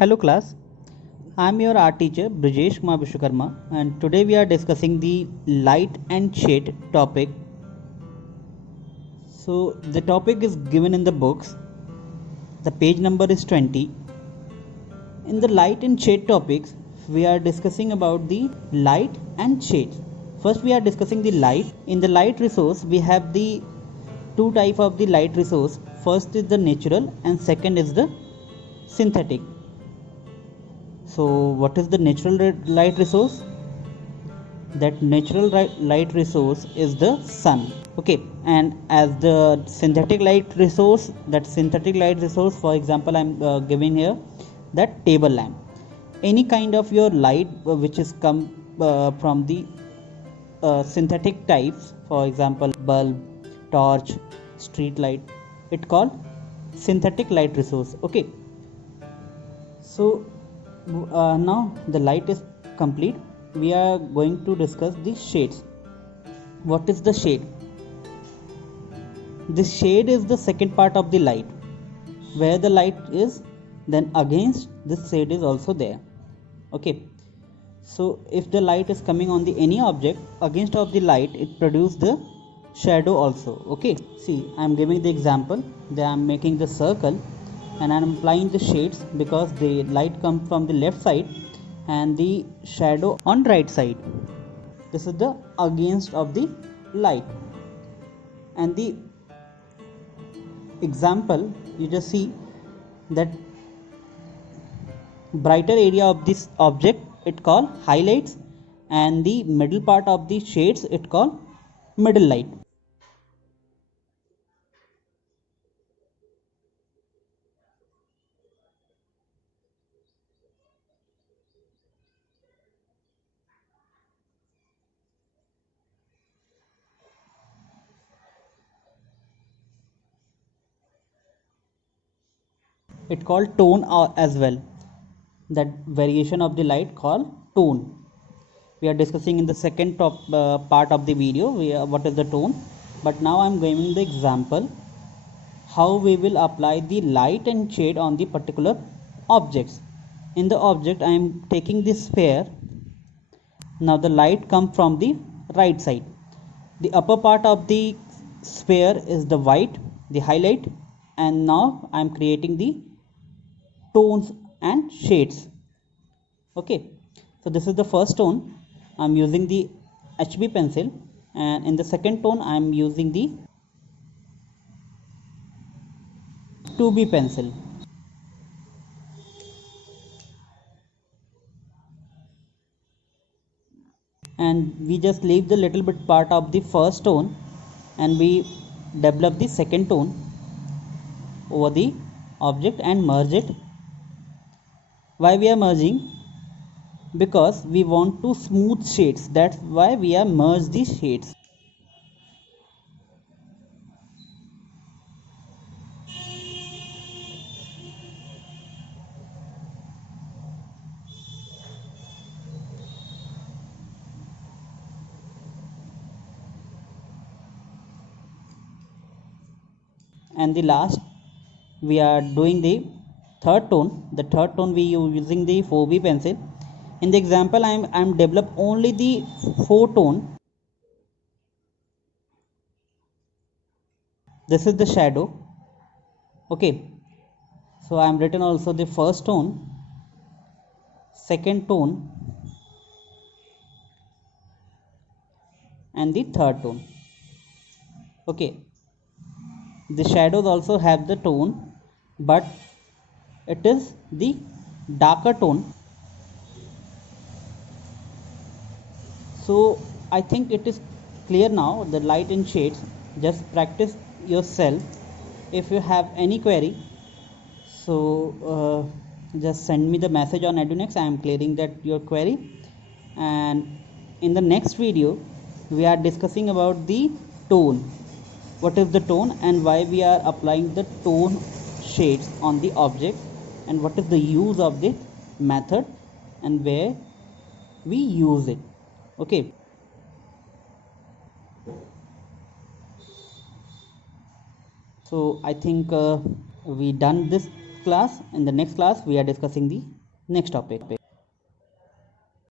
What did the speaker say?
Hello class, I am your art teacher Brijesh Kumar Vishwakarma, and today we are discussing the light and shade topic. So the topic is given in the books. The page number is 20. In the light and shade topics, we are discussing about the light and shade. First we are discussing the light. In the light resource we have the two type of the light resource. First is the natural and second is the synthetic. So what is the natural light resource? That natural light resource is the sun. Okay, and as the synthetic light resource, that synthetic light resource, for example, I'm giving here that table lamp. Any kind of your light which is come from the synthetic types, for example bulb, torch, street light, it called synthetic light resource. Okay, so now the light is complete. We are going to discuss the shades. What is the shade? The shade is the second part of the light. Where the light is, then against this shade is also there. Okay. So if the light is coming on the any object, against of the light, it produces the shadow also. Okay. See, I am giving the example. That I am making the circle and I am applying the shades because the light comes from the left side and the shadow on right side. This is the against of the light. And the example, you just see that brighter area of this object it called highlights, and the middle part of the shades it called middle light. It called tone as well. That variation of the light called tone. We are discussing in the second part of the video what is the tone. But now I am giving the example how we will apply the light and shade on the particular objects. In the object I am taking this sphere. Now the light comes from the right side. The upper part of the sphere is the white, the highlight, and now I am creating the tones and shades. Okay, so this is the first tone. I am using the HB pencil, and in the second tone I am using the 2B pencil. And we just leave the little bit part of the first tone and we develop the second tone over the object and merge it. Why we are merging? Because we want to smooth shades, that's why we are merge the shades. And the last we are doing the third tone. The third tone we using the 4B pencil. In the example I'm develop only the 4 tone. This is the shadow. Okay, so I'm written also the first tone, second tone, and the third tone. Okay, the shadows also have the tone, but it is the darker tone. So I think it is clear now, the light and shades. Just practice yourself. If you have any query, so just send me the message on Edunex. I am clearing that your query. And in the next video we are discussing about the tone. What is the tone and why we are applying the tone shades on the object, and what is the use of the method and where we use it. Okay, so I think we done this class we are discussing the next topic.